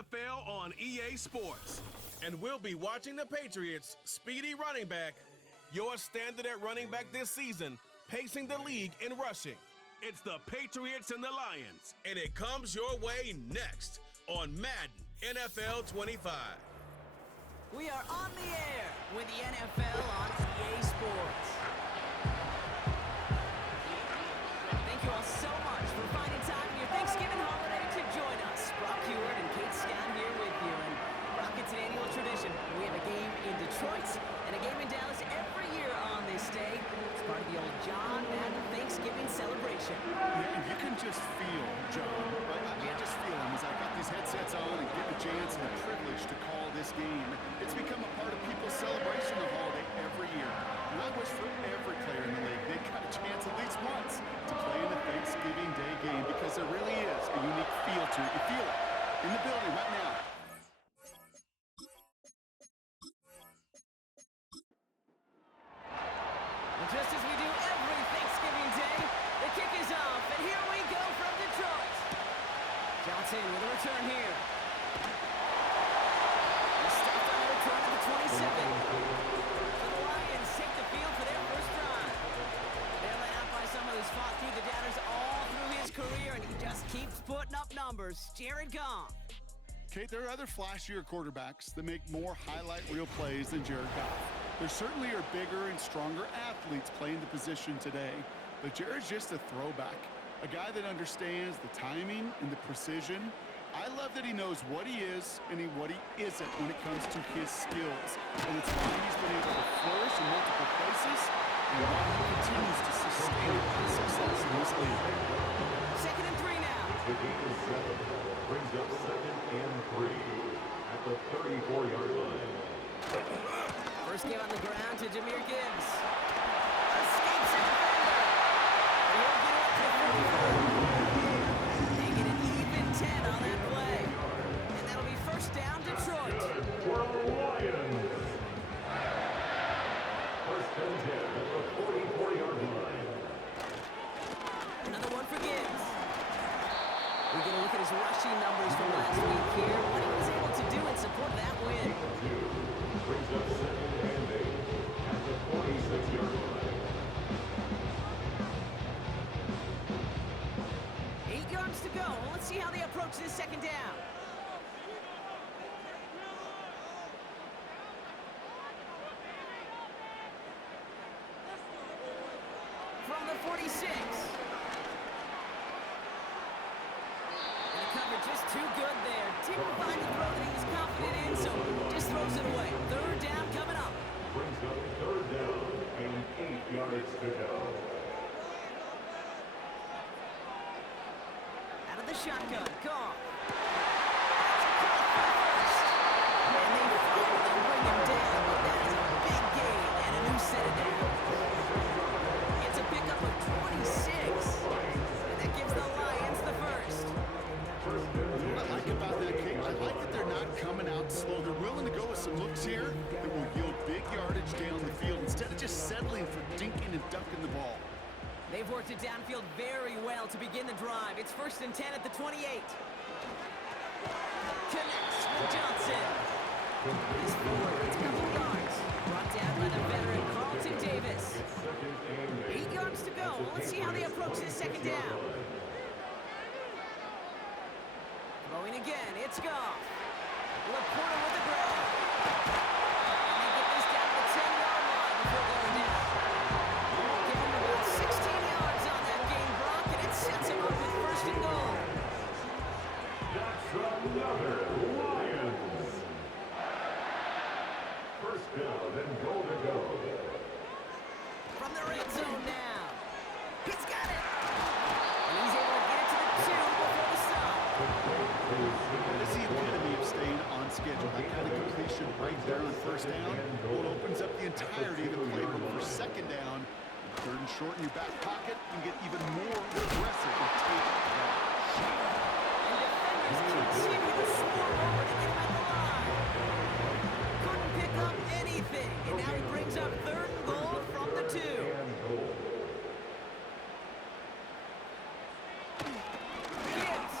NFL on EA Sports. And we'll be watching the Patriots' speedy running back, your standard at running back this season, pacing the league in rushing. It's the Patriots and the Lions, and it comes your way next on Madden NFL 25. We are on the air with the NFL on EA Sports. Thank you all so much for finding time in your Thanksgiving holiday to join us. Brock Hewitt and Kate Scott here with you. And Brock, it's an annual tradition. We have a game in Detroit and a game in Dallas every year on this day. It's part of the old John Madden Thanksgiving celebration. Yeah, you can just feel John. I just feel him as I've got these headsets on and get the chance and the privilege to call this game. It's become a part of people's celebration of the holiday every year. And I wish for every player in the league they got a chance at least once to play in a Thanksgiving Day game because there really is a unique feel to it. You feel it in the building right now. And just as we do every Thanksgiving Day, the kick is off, and here we go from Detroit. Johnson with a return here. He's stopped on the return to the 27. The Lions take the field for their first drive. They're led out by someone who's fought through the doubters all through his career, and he just keeps putting up numbers. Jared Goff. Kate, there are other flashier quarterbacks that make more highlight reel plays than Jared Goff. There certainly are bigger and stronger athletes playing the position today, but Jared's just a throwback, a guy that understands the timing and the precision. I love that he knows what he is and what he isn't when it comes to his skills, and it's why he's been able to flourish in multiple places and why he continues to sustain his success in this league. 2nd and 3 now. The game is 7, brings up 2nd and 3 at the 34-yard line. First game on the ground to Jahmyr Gibbs. Escapes a defender. And he'll get up to the 45. Making an even 10 on that play. And that'll be first down Detroit. Good for the Lions. First and 10 at the 44-yard line. Another one for Gibbs. We get a look at his rushing numbers from last week here. What he was able to do and support that win. Brings up 2nd and 8 at the 46-yard line. 8 yards to go. Let's see how they approach this second down. From the 46. And the coverage just too good there. Didn't find the throw that he was confident in, so just throws it away. Third down coming up. Brings up 3rd down and 8 yards to go. Out of the shotgun. Goff. And they finally bring him down, but that is a big gain and a new set of downs. It's a pickup of 26. And that gives the Lions the first. What I like about that, King, I like that they're not coming out slow. They're willing to go with some looks here that will yield big yardage down the field instead of just settling for dinking and ducking the ball. They've worked it downfield very well to begin the drive. It's 1st and 10 at the 28. Connects with Johnson. This forward gets a couple of yards. Brought down by the veteran Carlton Davis. 8 yards to go. Let's see how they approach this second down. Throwing again. It's Goff. Laporta with the grab. And they get this down to the 10-yard line before going down. Give him about 16 yards on that game, Brock, and it sets him up with 1st and goal. That's another Lions. First down and goal to go. From the red zone now. He's got it. And he's able to get it to the 2 before the stop. That's the epitome of staying on schedule. That kind of completion right there on 1st down. Well, it opens up the entirety of the playbook for 2nd down. 3rd and short in your back pocket. You can get even more aggressive and take that shot. And defenders continue to swarm over to get him at the line. Couldn't pick up anything. And now he brings up 3rd and goal from the 2. Gibbs.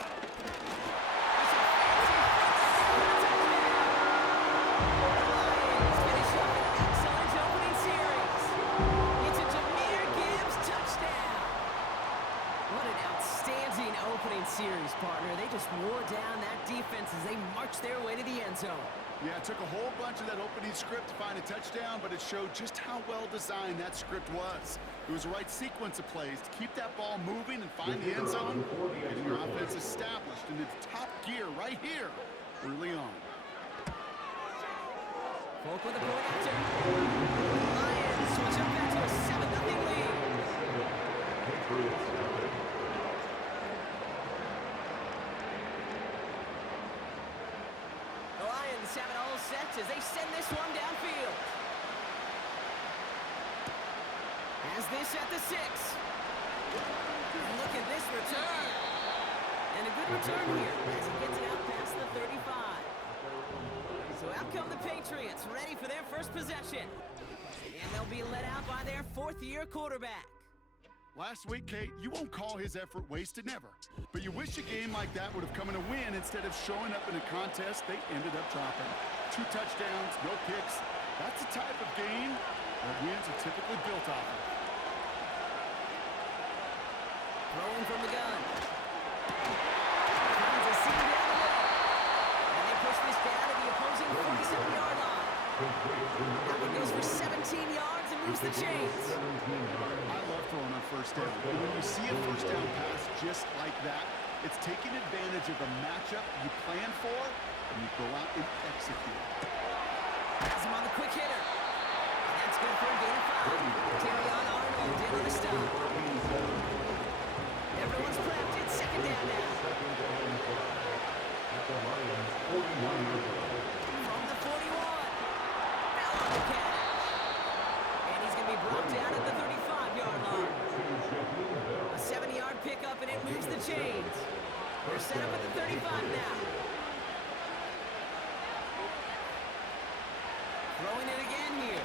partner. They just wore down that defense as they marched their way to the end zone. Yeah, it took a whole bunch of that opening script to find a touchdown, but it showed just how well designed that script was. It was the right sequence of plays to keep that ball moving and find the end zone, getting your offense established in its top gear right here early on. Folk with a point after. Lions switch up back to a 7-0 lead. The Lions have it all set as they send this one downfield. Has this at the 6. And look at this return. And a good return here as he gets it out past the 35. So out come the Patriots, ready for their first possession. And they'll be led out by their fourth-year quarterback. Last week, Kate, you won't call his effort wasted, never. But you wish a game like that would have come in a win instead of showing up in a contest they ended up dropping. 2 touchdowns, no picks. That's the type of game that wins are typically built off of. Throwing from the gun. Finds a seam down the middle. And they push this down to the opposing 47-yard line. That one goes for 17 yards and moves the chains. I love throwing on first down. And when you see a first down pass just like that, it's taking advantage of the matchup you plan for, and you go out and execute. Has him on the quick hitter. And that's good for a gain of 5. Terrion Arnold in on the stop. Everyone's prepped. It's second down now. From the 41. Now on the catch. And he's going to be brought down at the 35-yard line. A 70-yard pickup, and it moves the chains. We're set up at the 35 now. Throwing it again here.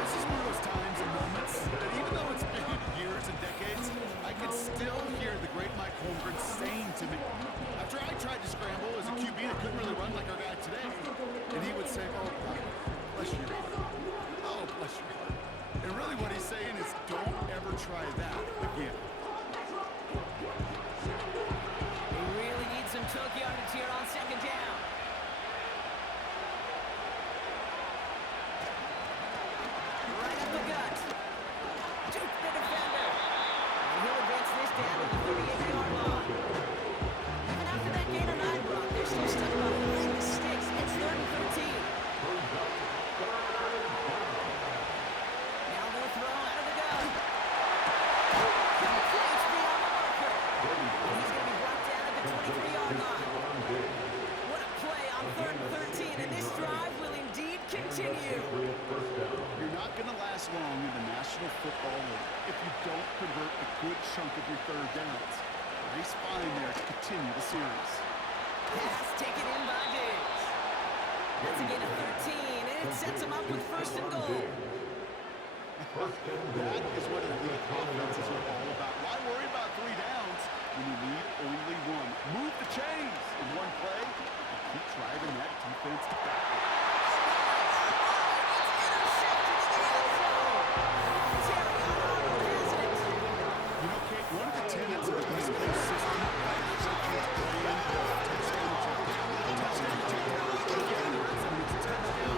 This is one of those times and moments that even though it's been years and decades, I can still hear the great Mike Holmgren saying to me, after I tried to scramble as a QB that couldn't really run like our guy today, and he would say, oh, bless you. Oh, bless you. And really what he's saying is don't ever try that again. They really need some choke yardage here on second down. Right up the gut. Juke the defender. And he'll advance this down to the 38-yard line. Even after that gain of 9, Brock, they're still stuck about behind the sticks. It's 3rd and 13. Now they'll throw out of the gun. Completes beyond the marker. And he's going to be brought down at the 23-yard line. What a play on 3rd and 13, and this drive will indeed continue. You're not going to last long in the National Football League if you don't convert a good chunk of your third downs. Nice find there to continue the series. Pass taken in by Diggs. That's a gain of 13, and it sets him up with 1st and goal. That is what elite offenses are all about. Why worry about 3 downs when you need only 1? Move the chains in one play and keep driving that defense backward. You know, Kate, one of the tenets of the West Coast system is touchdown,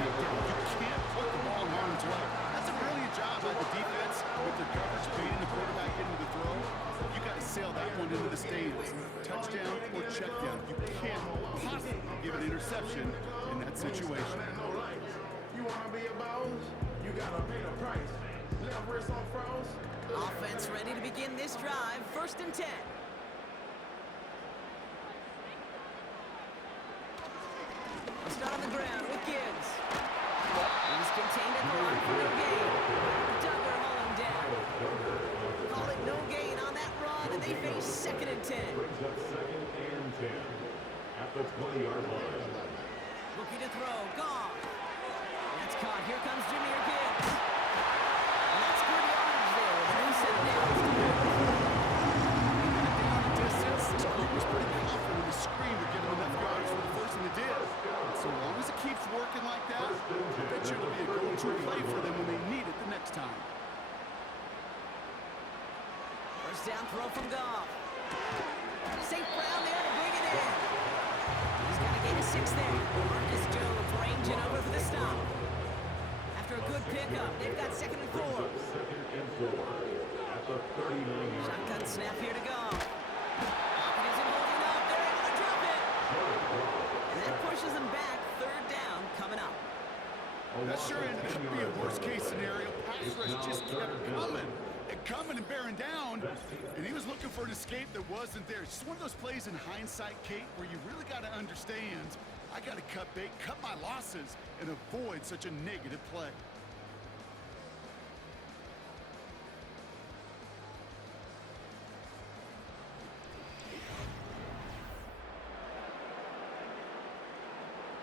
you can't put the ball in harm's way. That's a brilliant job by the defense with their coverage baiting the quarterback into the throw. You got to sail that one into the stands. Touchdown or check down. You can't possibly give an interception in that situation. You want to be a boss? You got to pay the price. Left wrist on froze. Offense ready to begin this drive. 1st and 10. A start on the ground with Gibbs. He's contained at the line for no gain. Duggar hauling down. Call it no gain on that run, and they face 2nd and 10. Brings up 2nd and 10 at the 20-yard line. Looking to throw. Gone. That's caught. Here comes Jahmyr Gibbs. And that's good yardage there. The new set of downs. Distance, the group was pretty confident in the screen would give him enough yards for the first thing it did. So long as it keeps time. First down throw from Goff. St. Brown there to bring it in. He's got to gain a 6 there. Marcus Jones ranging over for the stop. After a good pickup, they've got 2nd and 4. Second and 4 at the 39. Shotgun snap here to Goff. Pocket isn't holding up. They're able to drop it. And that pushes them back. 3rd down coming up. That sure ended up being a worst-case scenario. Pass rush just kept coming and bearing down, and he was looking for an escape that wasn't there. It's just one of those plays in hindsight, Kate, where you really got to understand, I got to cut bait, cut my losses, and avoid such a negative play.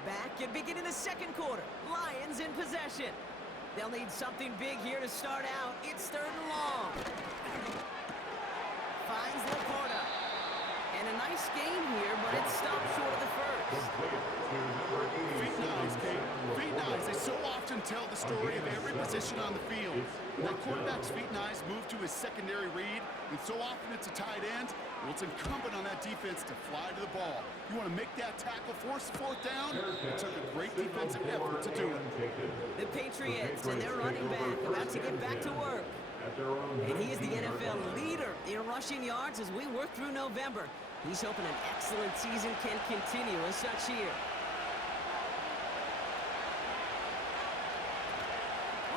Back and beginning the 2nd quarter. Lions in possession. They'll need something big here to start out. It's 3rd and long. Finds Laporta. And a nice game here, but it stopped short of the first. Feet and eyes, Kate. Feet and eyes. They so often tell the story of every position on the field. When that quarterback's feet and eyes move to his secondary read, and so often it's a tight end, well, it's incumbent on that defense to fly to the ball. You want to make that tackle, force the 4th down? It took a great defensive effort to do it. The Patriots and their running back about to get back to work. And he is the NFL leader in rushing yards as we work through November. He's hoping an excellent season can continue as such here.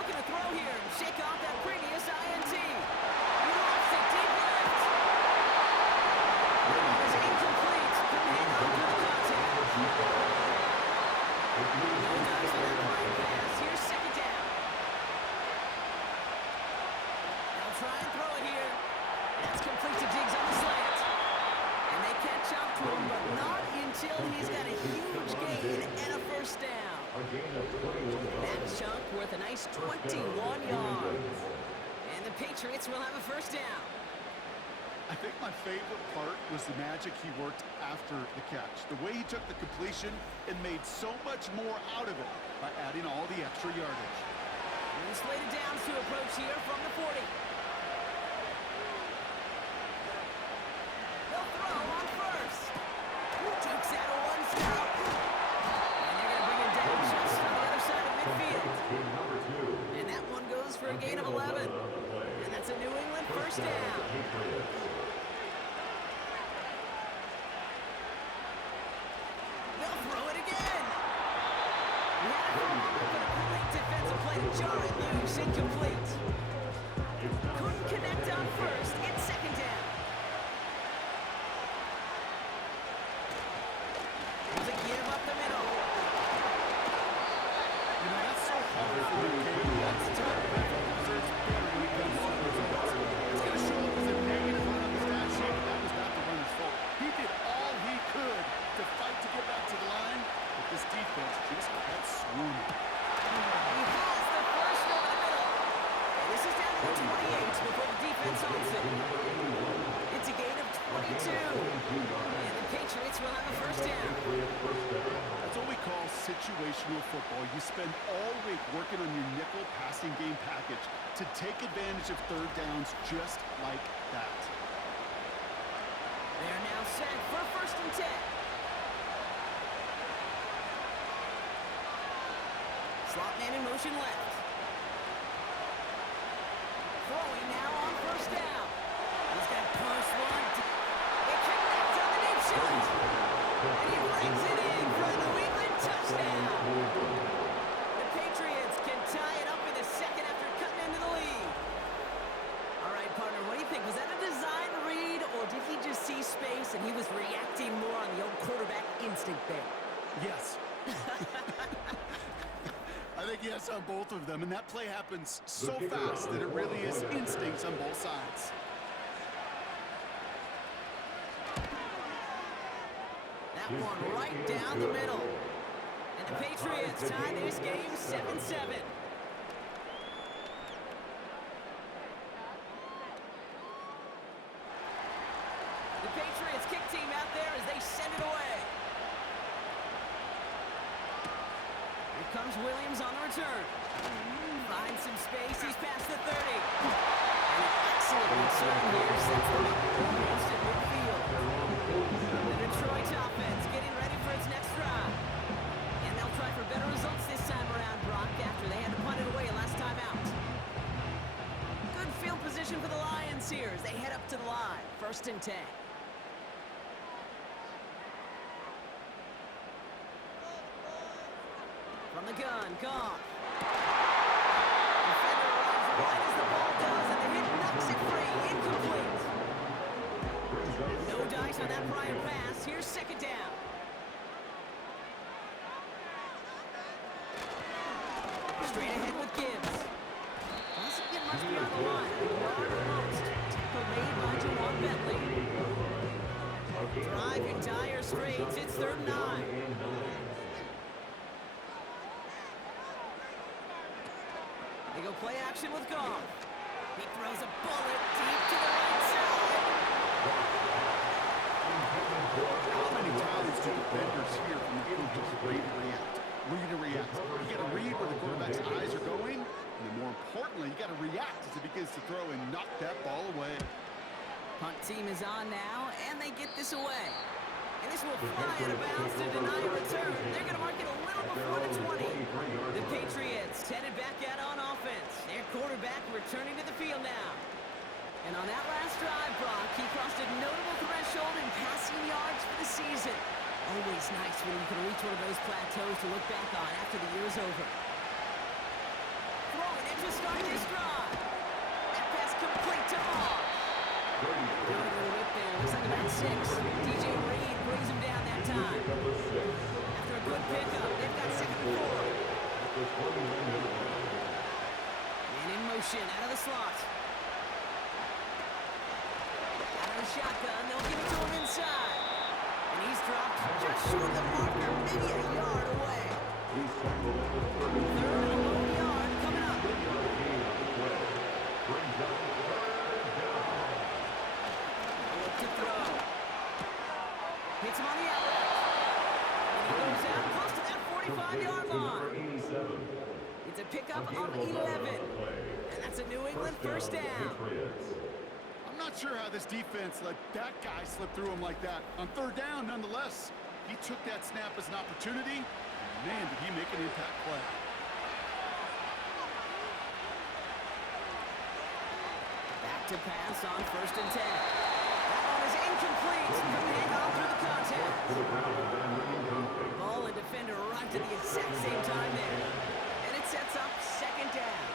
Looking to throw here and shake off that previous INT. He lofts it deep left. That one is incomplete. Couldn't hang on to the contact. No dice for that line pass. Here's 2nd down. They'll try and throw it here. That's complete to Diggs on the slant. And they catch up to him, but not until he's got a huge gain and a 1st down. That chunk worth a nice 21 yards. And the Patriots will have a 1st down. I think my favorite part was the magic he worked after the catch. The way he took the completion and made so much more out of it by adding all the extra yardage. And slated downs to approach here from the 40. They'll throw on 1st. Takes out a 1-step. And they're going to bring it down just on the other side of midfield. And that one goes for a gain of 11. And that's a New England 1st down. They'll throw it again. He had it for a moment, but a great defensive play to jar it loose, incomplete. Couldn't connect on 1st. It's 2nd down. There's a give up the middle. You know, that's so hard for him, Kate. That's tough. It's better when it comes to the results. It's going to show up as a negative run on the stat sheet, but that was not the runner's fault. He did all he could to fight to get back to the line, but this defense just kept swarming. He has the 1st over the middle. And this is down to the 28 before the defense owns it. It's a gain of 22. And the Patriots will have a 1st down. That's what we call situational football. You spend all week working on your nickel passing game package to take advantage of 3rd downs just like that. They are now set for 1st and 10. Slot man in motion left. Throwing now on 1st down. He's got push one. It connects on the deep shot. And he brings it in for the New England touchdown. The Patriots can tie it up in the 2nd after cutting into the lead. All right, partner, what do you think? Was that a design read, or did he just see space and he was reacting more on the old quarterback instinct there? Yes. I think yes on both of them, and that play happens so fast that it really is instincts on both sides. That one right down the middle. And the Patriots tie this game 7-7. The Patriots kick team out there as they send it away. Here comes Williams on the return. Finds some space. He's past the 30. And an excellent return here sets them up almost at midfield. The Detroit offense getting ready for its next drive. And they'll try for better results this time around, Brock, after they had to punt it away last time out. Good field position for the Lions here as they head up to the line. 1st and 10. From the gun, Goff. Defender arrives right as the ball does, and the hit knocks it free. Incomplete. No dice on that prior pass. Here's 2nd down. Straight ahead with Gibbs. Doesn't get much beyond the line. Almost. Tackle made by Jawan Bentley. Drive in dire straits. It's 3rd and 9. They go play action with Goff. He throws a bullet deep to the right side. How many times do defenders hear from the coaches read and react? Read and react. You got to read where the quarterback's eyes are going, and then more importantly, you got to react as it begins to throw and knock that ball away. Punt team is on now, and they get this away. And this will fly out of bounds to deny a return. They're going to mark it a little before the 20. The Patriots headed back out on offense. Their quarterback returning to the field now. And on that last drive, Brock, he crossed a notable threshold in passing yards for the season. Always nice when you can reach one of those plateaus to look back on after the year is over. Throwing it to start this drive. That pass complete to Moss. Got a little whip there. Looks like about 6. DJ Reed brings him down that time. After a good pickup, they've got 2nd and 4. Man in motion, out of the slot. Out of the shotgun, they'll give it to him inside. And he's dropped just short of the marker, maybe a yard away. 3rd and 1 yard coming up. To throw. Hits him on the outlet. And he goes out close to that 45-yard line. It's a pickup of 11. And that's a New England 1st down. I'm not sure how this defense let that guy slip through him like that. On 3rd down, nonetheless, he took that snap as an opportunity. And man, did he make an impact play. Back to pass on 1st and 10. That one is incomplete. Couldn't hang on through the contact. Ball and defender arrived at the exact same time there. And it sets up 2nd down.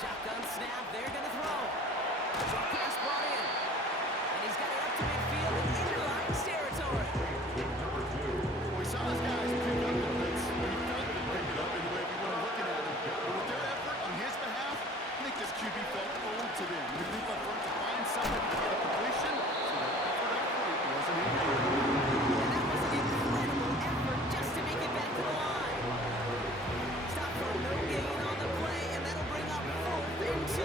Shotgun snap. They're going to throw. Short pass brought in. And he's got it up to midfield and into Lions territory. We saw those guys pick up the blitz. We felt them pick it up anyway if you weren't looking at them. But with their effort on his behalf, I think this QB felt owed to them. We think up front to find somebody to get a completion, so that effort up front wasn't in vain. And that was an incredible effort just to make it back to the line. Stop for no gain on the play, and that'll bring up 4th and 2.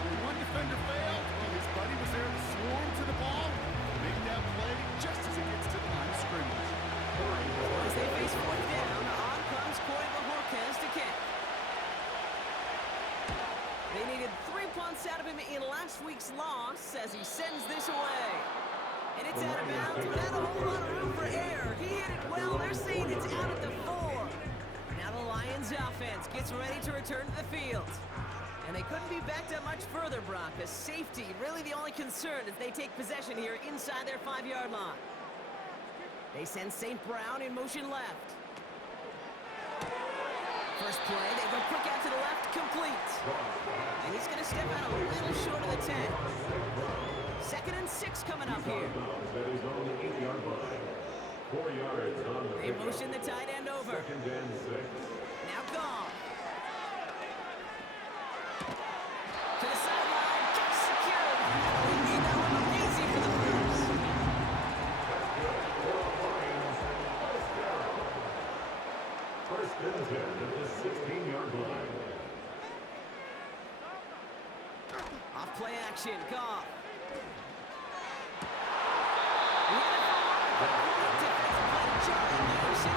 When one defender failed, well, his buddy was there to swarm to the ball, make that play just as it gets to the line of scrimmage. As they face 4th down, on comes Corey Bajorquez to kick. They needed 3 punts out of him in last week's loss as he sends this away. And it's out of bounds without a whole lot of room for error. He hit it well. They're saying it's out at the 4. Now the Lions offense gets ready to return to the field. And they couldn't be backed up much further, Brock. The safety, really the only concern as they take possession here inside their 5-yard line. They send St. Brown in motion left. First play, they go quick out to the left, complete. And he's going to step out a little short of the 10. 2nd and 6 coming up here. They motion the tight end over. Now Goff. To the sideline, just secured. He made that one look easy for the Bears. First and 10 at the 16-yard line. Off play action, Goff. Defensive play, Charlie Anderson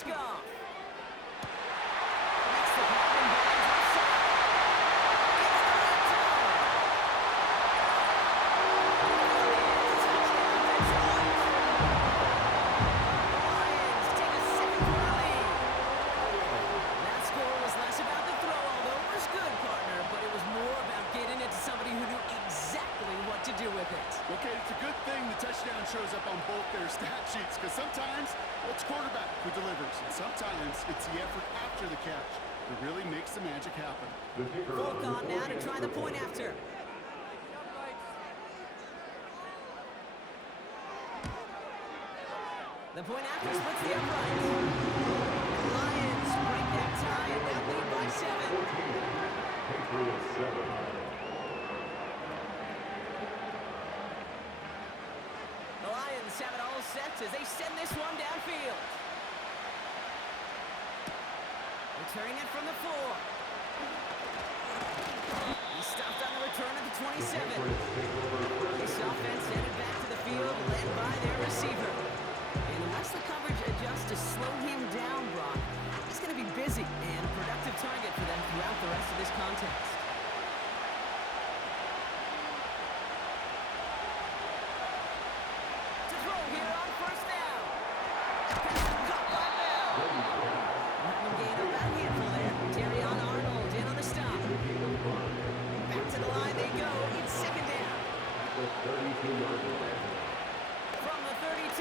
it's Goff. Makes the play and Barnes outside. Into the red zone. Touchdown, Detroit. The Lions take a 7-quarter lead. That score was less about the throw, although it was good, partner, but it was more about getting it to somebody who knew exactly what to do with it. Okay, it's a good thing the touchdown shows up on both their stat sheets, because sometimes it's quarterback who delivers, and sometimes it's the effort after the catch that really makes the magic happen. The kicker, Folk on now to try the point after. The point after splits the uprights. Lions break that tie and now lead by 7. Patriots 7. The Lions have it all set as they send this one downfield. Returning it from the 4. He stopped on the return at the 27. This offense headed back to the field, led by their receiver. And unless the coverage adjusts to slow him down, Brock, he's going to be busy and a productive target for them throughout the rest of this contest. To throw here on first down. Caught by Bell. Letting him gain about a handful there. Terry on Arnold in on the stop. Back to the line they go. It's second down. The 32-yard line. From the 32.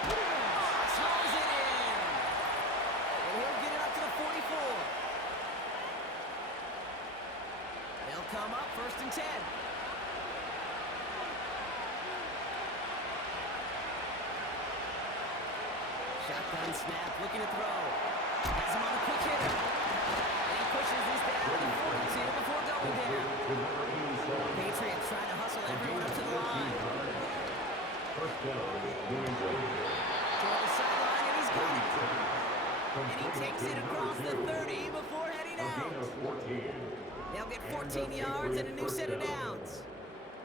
Moss hauls it in. And he'll get it up to the 44. They'll come up first and 10. Shotgun snap, looking to throw. Has him on a quick hitter. And he pushes this down to the 42 before going down. Patriots trying to hustle everyone up to the line. First down, New England. Toward the sideline, and he's got it. And he takes it across the 30 before heading A gain out. of 14. They'll get 14 yards and a new set of downs.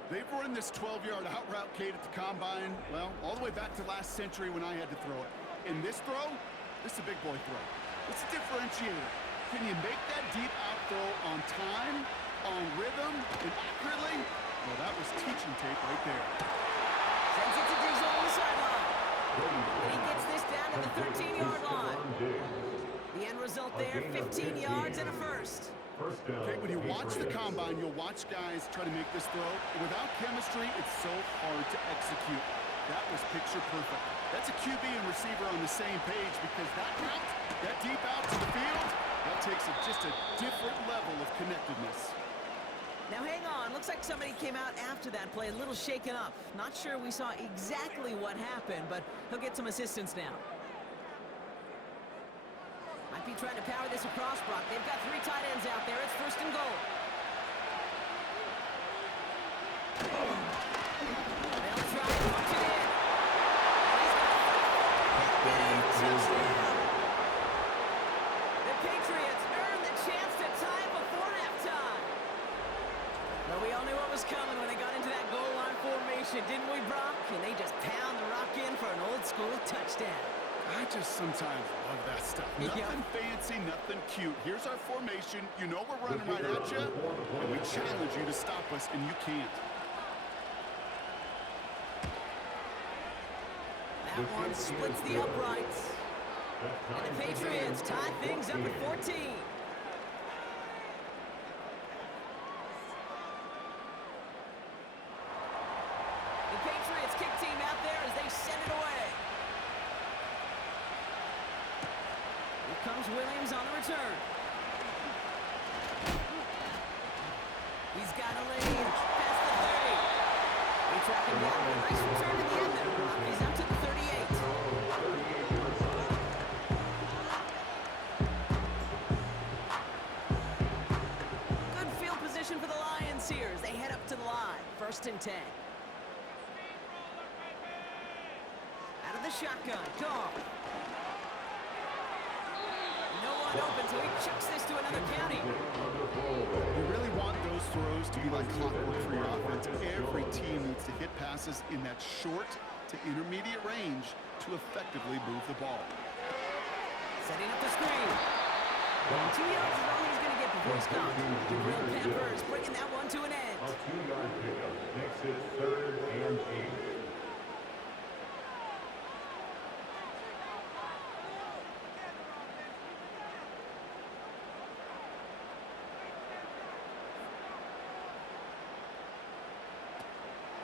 They've run this 12-yard out route, Kate, at the combine, well, all the way back to last century when I had to throw it. In this throw, this is a big boy throw. It's a differentiator. Can you make that deep out throw on time, on rhythm, and accurately? Well, that was teaching tape right there. Sends it to Diggs on the sideline. And he gets this down to the 13-yard line. The end result there, 15 yards and a first. First down. Okay, when you watch the combine, you'll watch guys try to make this throw. Without chemistry, it's so hard to execute. That was picture perfect. That's a QB and receiver on the same page, because that route, that deep out to the field, that takes just a different level of connectedness. Now hang on, looks like somebody came out after that play a little shaken up. Not sure we saw exactly what happened, but he'll get some assistance now. Might be trying to power this across, Brock. They've got 3 tight ends out there. It's first and goal. They'll try to punch it in. He's got a touchdown. The Patriots earned the chance to tie it before halftime. But we all knew what was coming when they got into that goal line formation, didn't we, Brock? And they just pound the rock in for an old-school touchdown. I just sometimes love that stuff. Nothing fancy, nothing cute. Here's our formation. You know we're running right at you, and we challenge you to stop us, and you can't. That one splits the uprights. And the Patriots tie things up at 14. The Patriots kick team out there as they send it away. Here comes Williams on the return. He's got a lead up past the 30. They track him down with a nice return at the end there, Brock. He's up to the 38. Good field position for the Lions here as they head up to the line. First and 10. Out of the shotgun, Goff. No one open, so he chucks this to another county. You really want those throws to be like clockwork for your offense. Every team needs to hit passes in that short to intermediate range to effectively move the ball. Setting up the screen. 2 yards is all he's going to get before he's gone. Jabril Peppers bringing that one to an end. A 2-yard pickup makes it 3rd and 8.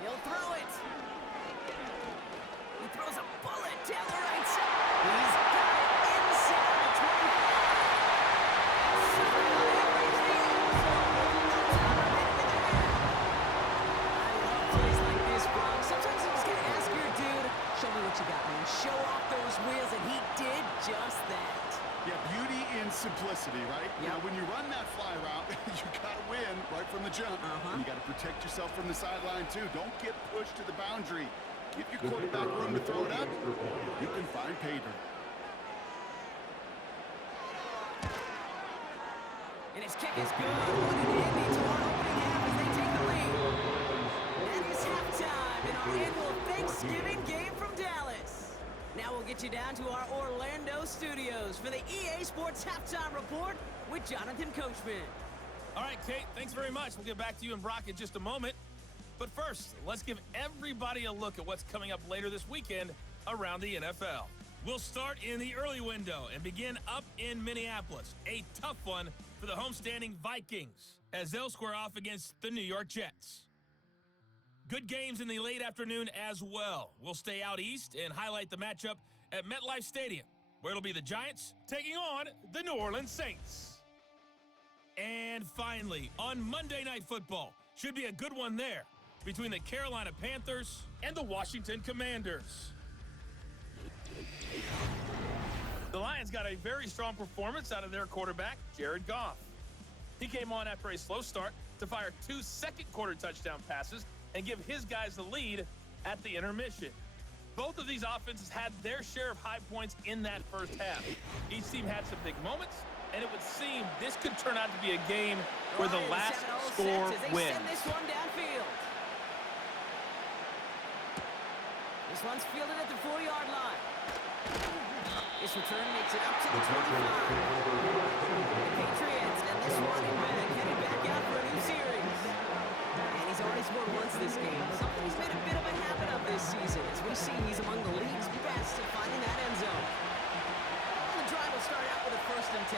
He'll throw it. He throws a bullet down the right side. He's got it inside the 25. And somehow they reach the end zone with no time remaining in the half. I love plays like this, bro. Sometimes you just gotta ask your dude, show me what you got, man. Show off those wheels, and he did just that. Yeah, beauty in simplicity, right? You know, when you run that fly route, you got to win right from the jump. You got to protect yourself from the sideline, too. Don't get pushed to the boundary. Give your quarterback room to throw it up. You can find pay dirt. And his kick is good. What an ending to our opening half as they take the lead. That is halftime in our annual Thanksgiving game from Dallas. Now we'll get you down to our Orlando studios for the EA Sports Halftime Report with Jonathan Coachman. All right, Kate, thanks very much. We'll get back to you and Brock in just a moment. But first, let's give everybody a look at what's coming up later this weekend around the NFL. We'll start in the early window and begin up in Minneapolis. A tough one for the homestanding Vikings as they'll square off against the New York Jets. Good games in the late afternoon as well. We'll stay out east and highlight the matchup at MetLife Stadium, where it'll be the Giants taking on the New Orleans Saints. And finally, on Monday Night Football, should be a good one there between the Carolina Panthers and the Washington Commanders. The Lions got a very strong performance out of their quarterback, Jared Goff. He came on after a slow start to fire 2 second-quarter touchdown passes and give his guys the lead at the intermission. Both of these offenses had their share of high points in that first half. Each team had some big moments, and it would seem this could turn out to be a game where the last score wins. Send this one downfield. This one's fielded at the 4-yard line. This return makes it up to the 25. The Patriots and this running back heading back out for a new series. And he's already scored once this game. Something he's made a bit of a habit of this season. As we see, he's among the league's best at finding that end zone. The drive will start out with a 1st and 10.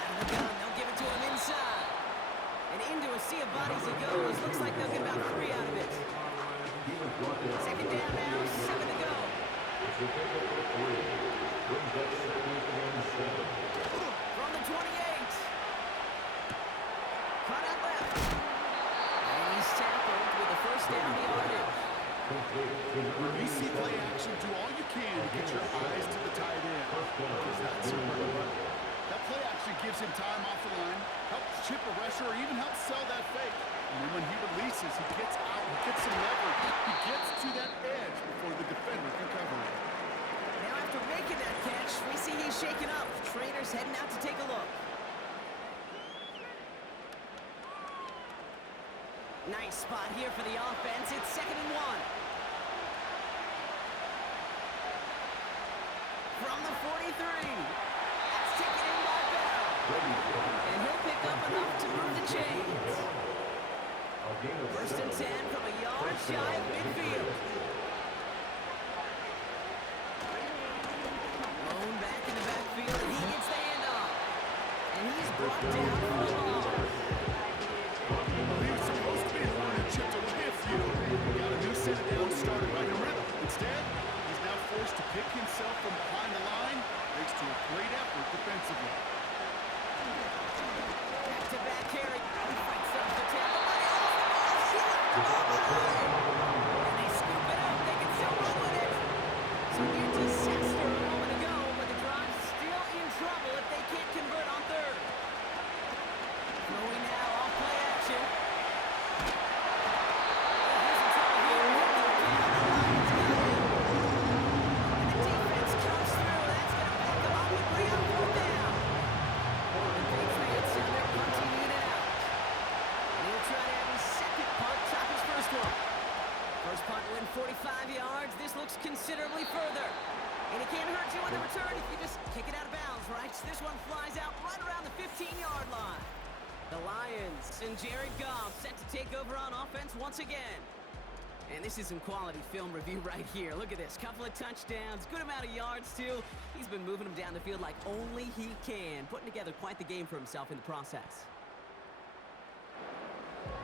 Out of the gun, they'll give it to him inside. And into a sea of bodies he goes. Looks like they'll get about 3 out of it. 2nd down now, 7 to go. It's a pickup for 3. Brings up 2nd and 7. From the 28. Caught out left. And he's tackled with the 1st down yardage. When you see play action, do all you can to get your eyes to the tight end. Because that's a run. That play action gives him time off the line, helps chip a rusher, or even helps sell that fake. And then when he releases, he gets out, he gets some leverage. He gets to that edge before the defender can cover it. Now after making that catch, we see he's shaken up. Trainers heading out to take a look. Nice spot here for the offense. It's 2nd and 1. From the 43. That's taken in by Bell. And he'll pick up enough to move the chains. 1st and 10 from a yard shy of midfield. Blown back in the backfield, and he gets the handoff. And he's brought down for a loss. He was supposed to be the one that chipped away a few. Got a new set of downs started right in rhythm. Instead, he's now forced to pick himself from behind the line, thanks to a great effort defensively. Back-to-back carry. He fights up the tackle. And they scoop it up. They can still run with it. So near disaster a moment ago, but the drive's still in trouble if they can't convert on 3rd. Throwing now off play action. Here's the trouble here. And the defense comes through. That's going to pick them up and bring up 4th down. Lions and Jared Goff set to take over on offense once again. And this is some quality film review right here. Look at this. Couple of touchdowns, good amount of yards, too. He's been moving them down the field like only he can, putting together quite the game for himself in the process.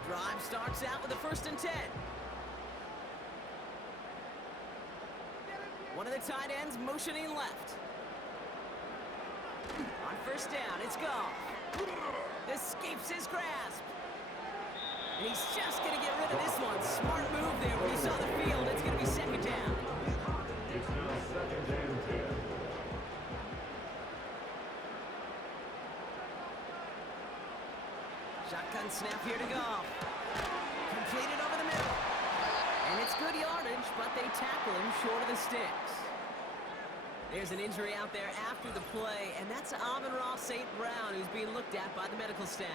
Drive starts out with a 1st and 10. One of the tight ends motioning left. On 1st down, it's Goff. Escapes his grasp. And he's just going to get rid of this one. Smart move there. When he saw the field, it's going to be 2nd down. It's now 2nd and 10. Shotgun snap here to Goff. Completed over the middle. And it's good yardage, but they tackle him short of the sticks. There's an injury out there after the play, and that's Amon-Ra St. Brown, who's being looked at by the medical staff.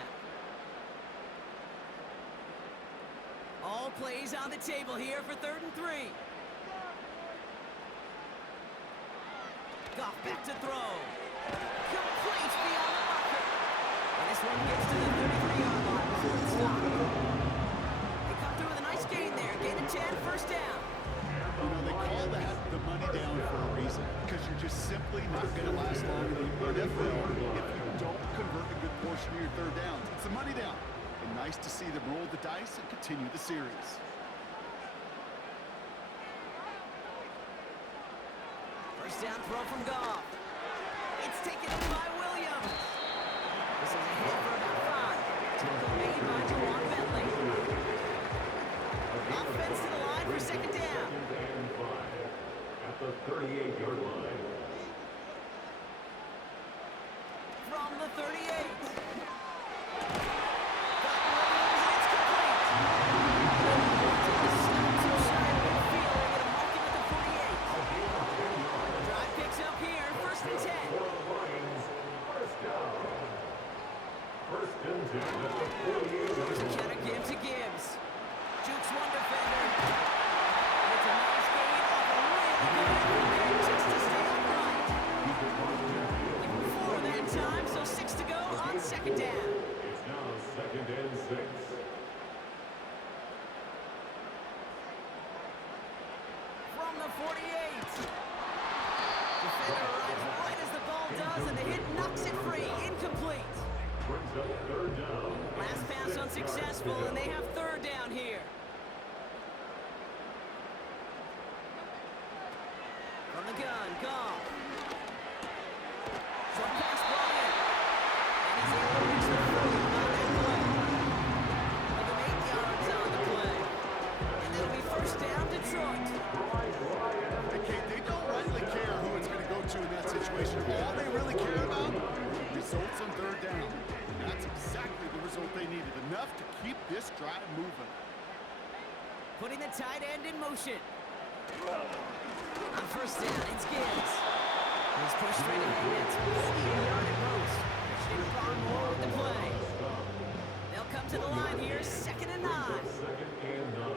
All plays on the table here for 3rd and 3. Goff back to throw. Complete beyond the marker. And this one gets to the 33-yard line before it's stopped. They come through with a nice gain there. Gain of 10, 1st down. You know, they call that the money down for a reason, because you're just simply not going to last long in the NFL if you don't convert a good portion of your 3rd downs. It's the money down. And nice to see them roll the dice and continue the series. First down throw from Goff. It's taken in by Williams. This is a hit for about 5. Tackle made by Jawan Bentley. Offense to the line for 2nd down. And 5 at the 38-yard line. From the 38. Successful, and they have 3rd down here. From the gun, Goff. Short pass brought in. And he's able to reach the 40 on that play. With him 8 yards on the play. And it'll be 1st down, Detroit. Okay, they don't rightly care who it's going to go to in that situation. All they really care about results on 3rd down. That's exactly the result they needed. Enough to keep this drive moving. Putting the tight end in motion. On 1st down, it's Gibbs. He's pushed straight ahead. That's maybe a yard at most. Shane Barmore with the play. They'll come to the line here, 2nd and 9. 2nd and 9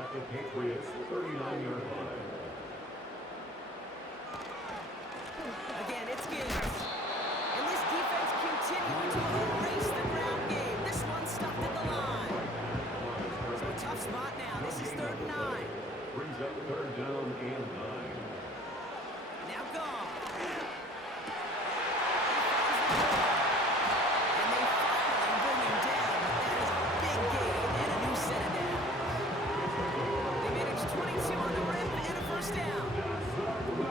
at the Patriots' 39-yard line. Again, it's Gibbs. And this defense continuing to erase the ground game. This one stopped at the line. So a tough spot now. This is 3rd and 9. Brings up 3rd down and 9. Now Goff. And they finally bring him down. That is a big gain and a new set of downs. They managed 22 on the rim and a 1st down.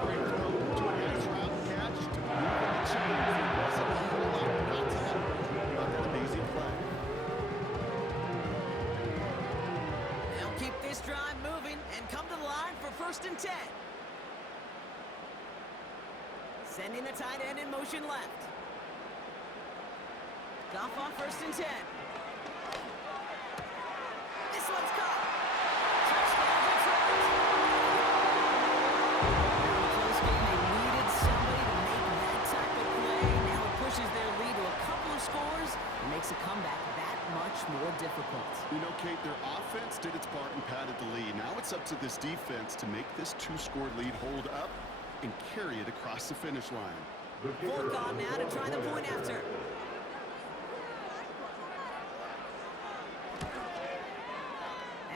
Great throw to a nice route catch to move the chains. There wasn't a whole lot not to happen about that amazing play. They'll keep this drive moving and come to the line for 1st and 10. Sending the tight end in motion left. Goff on 1st and 10. This one's caught. Touchdown Detroit. Close game. They needed somebody to make that type of play. Now it pushes their lead to a couple of scores and makes a comeback that much more difficult. You know, Kate, their offense did its part and padded the lead. Now it's up to this defense to make this 2-score lead hold up and carry it across the finish line. Volk on now to try the point after.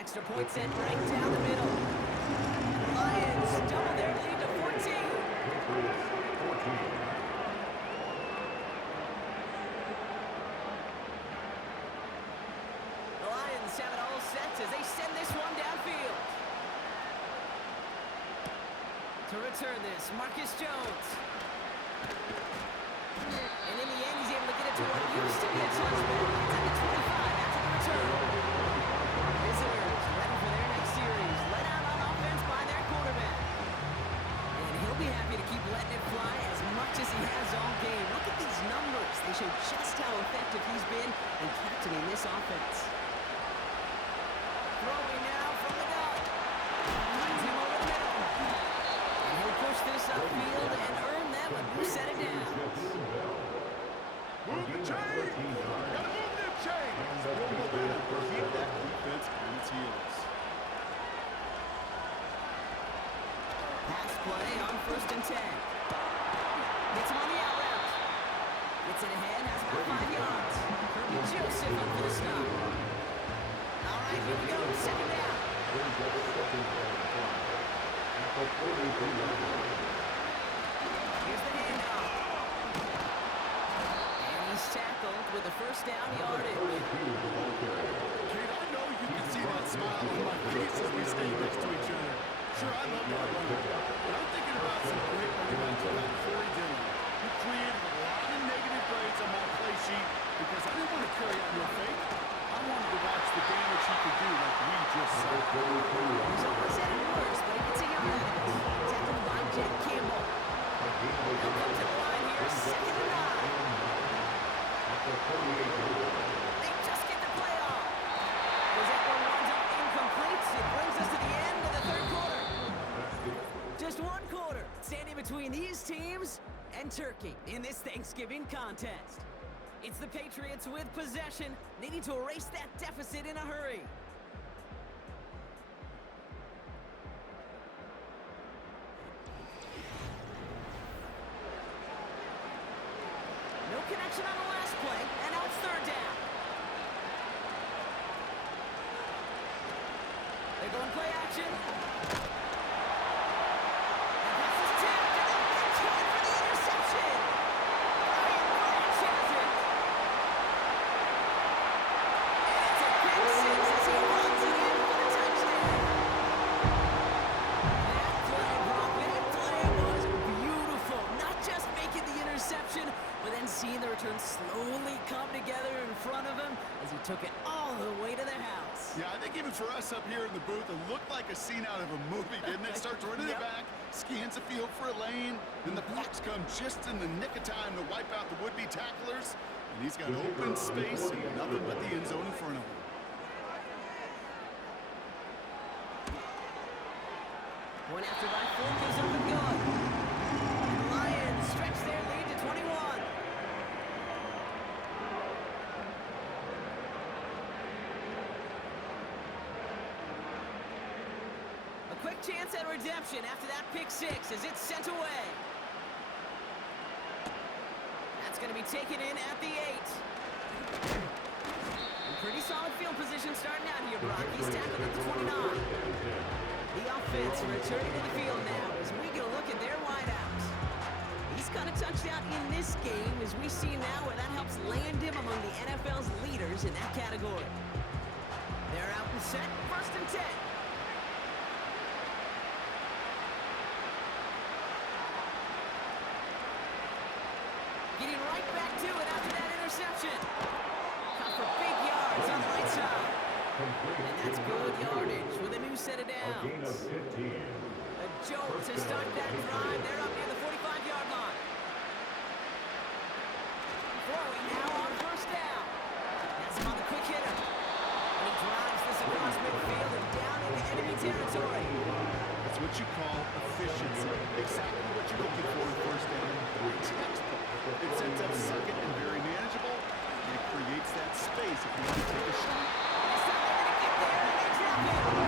extra point sent right down the middle. The Lions double their lead to 14. The Lions have it all set as they send this one downfield. To return this, Marcus Jones. And in the end, he's able to get it to what used to be a touchback. It's at the 25 after the return. Visitors ready for their next series. Let out on offense by their quarterback. And he'll be happy to keep letting it fly as much as he has all game. Look at these numbers. They show just how effective he's been in captaining this offense. Throwing now from the gun. Runs him over the middle. And he'll push this upfield and earn them a new set of downs. Move the chain! Gotta move them chains! Keep that defense on its heels. Pass play on 1st and 10. Gets him on the out route. Gets it ahead, has about 5 yards. Kirby Joseph up for the stop. All right, here we go. Second down. Here's the handoff. And he's tackled with the first down yardage. Kate, I know you can see that smile on my face as we stay next to each other. Sure, I love that runner, but I'm thinking about some great running backs about before he did it. You created a lot of negative grades on my play sheet because I didn't want to carry out your fate. I wanted to watch the damage he could do like we just saw. He's always had it worse, but he gets a yard out of it. Tackled by Jack Campbell. He'll come to the line here, 2nd and 9. They just get the play off. As that one winds up incomplete, it brings us to the end of the 3rd quarter. Just 1 quarter standing between these teams and Turkey in this Thanksgiving contest. It's the Patriots with possession, needing to erase that deficit in a hurry. No connection on the last play, and now it's 3rd down. They're going play action. And pass is tipped, and it's good for the interception. Brian Branch has it. And it's a pick six as he runs it in for the touchdown. That play was beautiful. Not just making the interception, but then seeing the return slowly come together in front of him as he took it all the way to the house. Yeah, I think even for us up here in the booth, it looked like a scene out of a movie, didn't it? Starts running it back, scans the field for a lane, then the blocks come just in the nick of time to wipe out the would-be tacklers, and he's got open space and nothing but the end zone in front of him. One after by 4 goes up and good. And the Lions stretch their lead to 21. A quick chance at redemption after that pick six as it's sent away. That's going to be taken in at the 8. And pretty solid field position starting out here, Brock. He's tackled at the 29. The offense returning to the field now as we get a look at their wideouts. He's got a touchdown in this game as we see now where that helps land him among the NFL's leaders in that category. They're out and set, 1st and 10. Getting right back to it after that interception. Caught for big yards on the right side. And that's good yardage with a new set of downs. A jolt to start that drive. They're up near the 45-yard line. Throwing now on 1st down. That's him on the quick hitter. And he drives this across midfield and down into enemy territory. That's what you call efficiency. Exactly what you're looking for in 1st down. Textbook. It sets up 2nd and very manageable, and it creates that space if you want to take a shot. This time they're going to get there, and they drop it.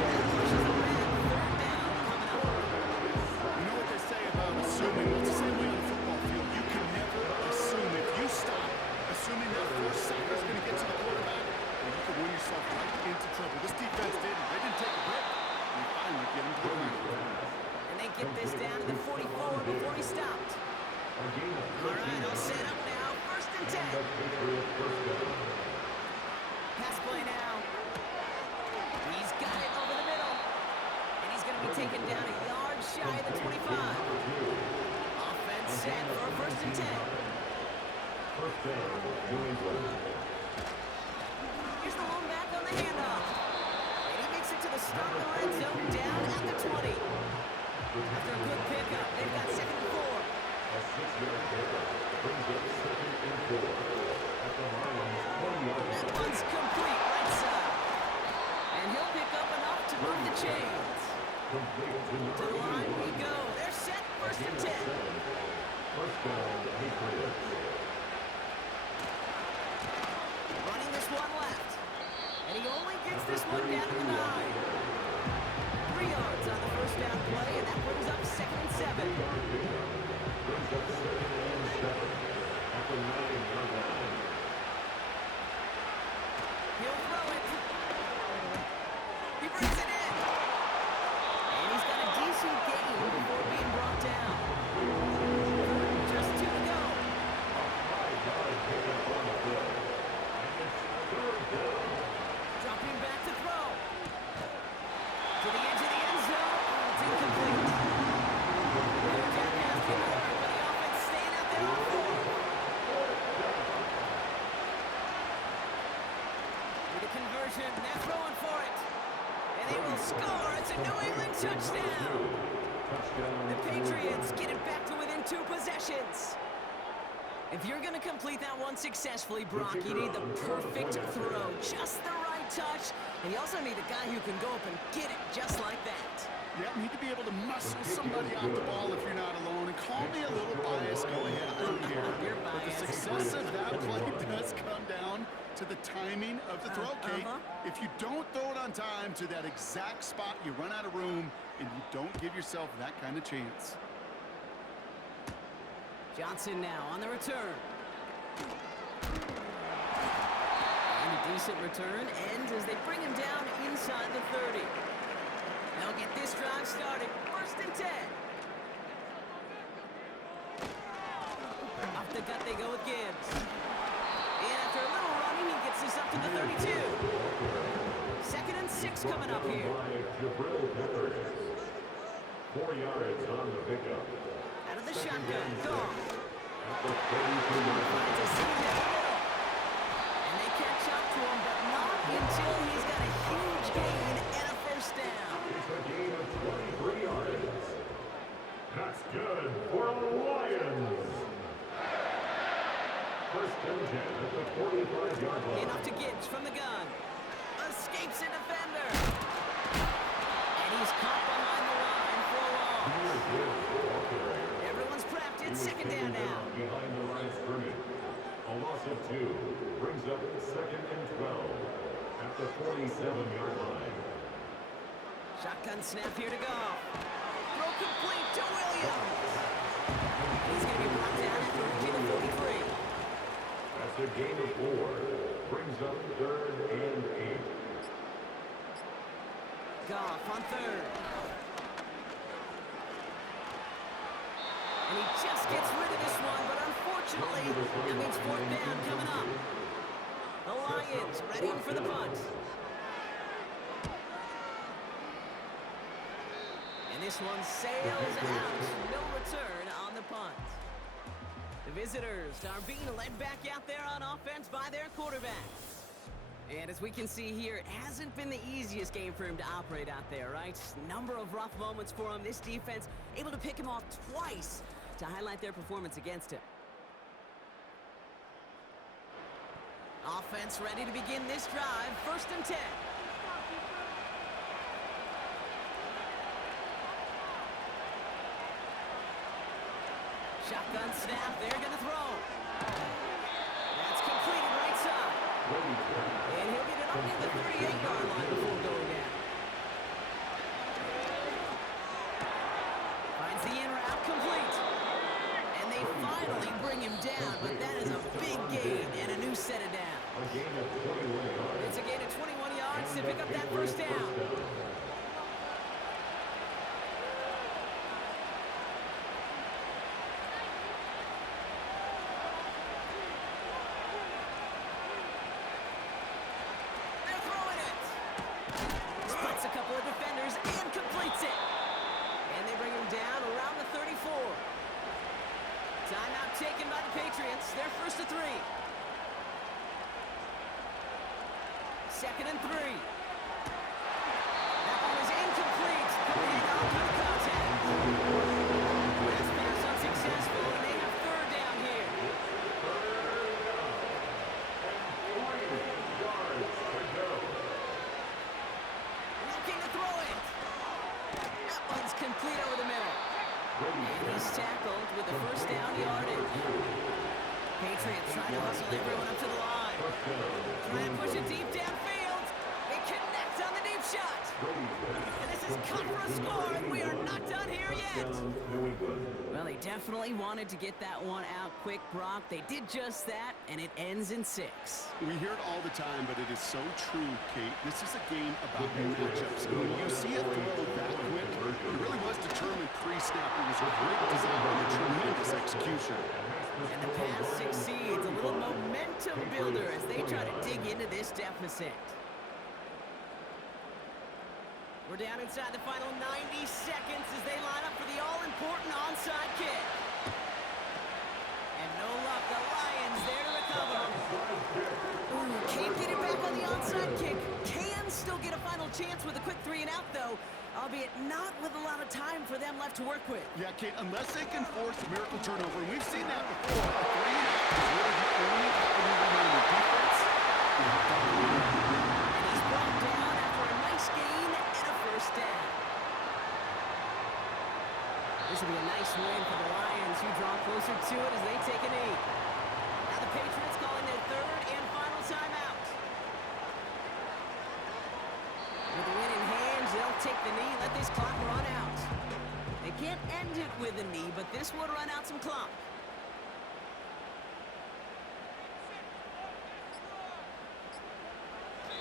And pushes it back, 3rd down coming up. You know what this Patriot first down. Pass play now. He's got it over the middle. And he's going to be taken down a yard shy of the 25. Offense set for a 1st and 10. First down, New England. Here's the lone back on the handoff. And he makes it to the start of the red zone down at the 20. After a good pickup, they've got 2nd and 4. A 6-yard pickup brings up 2nd and 4. At the Lions' 20-yard line. That one's complete right side. And he'll pick up enough to move the chains. Complete to To the line we go. They're set 1st and 10. First down, Patriots. Running this one left. And he only gets this one down to the 9. 3 yards on the 1st down play, and that brings up 2nd and 7. Brings up 2nd and 7 at the 9-yard line. He'll throw it. He brings it in. And he's got a decent gain before being brought down. Just 2 to go. Dropping back to throw. To the edge of the end zone. It's incomplete. Another down pass didn't work, but the offense staying out there on 4. With a conversion, they're throwing for it. And they will score. It's a New England touchdown. The Patriots get it back to within 2 possessions. If you're going to complete that one successfully, Brock, you need the perfect throw. Just the right touch. And you also need a guy who can go up and get it just like that. Yeah, need to be able to muscle somebody off the ball if you're not alone. And call me a little biased, go ahead, I don't care. You're But the biased. success of that play does come down to the timing of the throw, Kate. If you don't throw it on time to that exact spot, you run out of room, and you don't give yourself that kind of chance. Johnson now on the return. And a decent return ends as they bring him down inside the 30. They'll get this drive started. 1st and 10. Off the gut they go with Gibbs. And after a little running, he gets this up to the 32. 2nd and 6 coming up here. 4 yards on the pickup. Out of the shotgun, Goff. At the 32-yard line. Finds a seam down the middle. And they catch up to him, but not until he's got a huge gain and a 1st down. It's a gain of 23 yards. That's good for the Lions. 1st and 10 at the 45-yard line. Enough to Gibbs from the gun. Escapes a defender. And he's caught behind the line for a loss. Everyone's prepped. It's 2nd down now. Behind the line of scrimmage. A loss of 2 brings up 2nd and 12 at the 47-yard line. Shotgun snap here to go. Throw complete to Williams. He's going to be brought down after reaching the 43. That's a gain of 4. Brings up 3rd and 8. Goff on 3rd. And he just gets rid of this one, but unfortunately, that means 4th down coming up. The Lions ready for the punt. And this one sails out. No return on the punt. The visitors are being led back out there on offense by their quarterback. And as we can see here, it hasn't been the easiest game for him to operate out there, right? Number of rough moments for him. This defense able to pick him off twice to highlight their performance against him. Offense ready to begin this drive. 1st and 10. Shotgun snap. They're going to throw. That's completed right side. And he'll get it up near the 38-yard line before going down. Finds the in route complete. And they finally bring him down, but that is a big gain and a new set of downs. A gain of 21 yards. It's a gain of 21 yards to pick up that 1st down. Giants. They're first to 3. 2nd and 3. That one is incomplete. Complete on through the contact. Last pass unsuccessful, and they have 3rd down here. Looking to throw it. That one's complete over the middle. And he's tackled with the 1st down yardage. Patriots trying to hustle everyone up to the line. Trying to push it deep downfield. They connect on the deep shot. And this is cut for a score, and we are not done here yet. Well, they definitely wanted to get that one out quick, Brock. They did just that, and it ends in 6. We hear it all the time, but it is so true, Kate. This is a game about matchups. And when you see a throw that quick, it really was determined pre-snap. It was a great design and a tremendous execution. And the pass succeeds. A little momentum builder as they try to dig into this deficit. We're down inside the final 90 seconds as they line up for the all-important onside kick. And no luck, the Lions there to recover. Ooh, can't get it back on the onside kick. Can still get a final chance with a quick 3 and out, though, albeit not with a lot of time for them left to work with. Yeah, Kate, unless they can force a miracle turnover, and we've seen that before, a 3 and out is really the only avenue remaining. Defense is dominating. And he's brought down after a nice gain and a 1st down. This will be a nice win for the Lions, who draw closer to it as they take a knee. Now the Patriots calling their 3rd and final timeout. With the win in hand, they'll take the knee, let this clock run out. They can't end it with a knee, but this would run out some clock.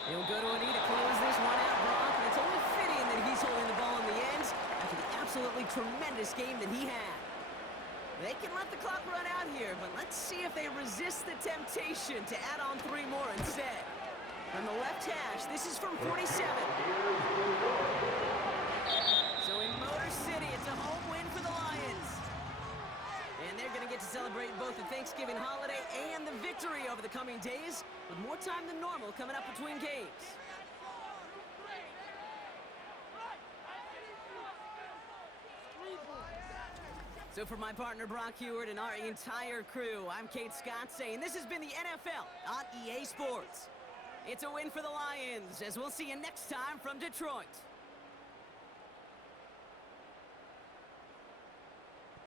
He'll go to a knee to close this one out, Brock, and it's only fitting that he's holding the ball in the end after the absolutely tremendous game that he had. They can let the clock run out here, but let's see if they resist the temptation to add on 3 more instead. From the left hash, this is from 47. So in Motor City, it's a home win for the Lions. And they're going to get to celebrate both the Thanksgiving holiday and the victory over the coming days, with more time than normal coming up between games. So for my partner Brock Heward and our entire crew, I'm Kate Scott saying this has been the NFL on EA Sports. It's a win for the Lions, as we'll see you next time from Detroit.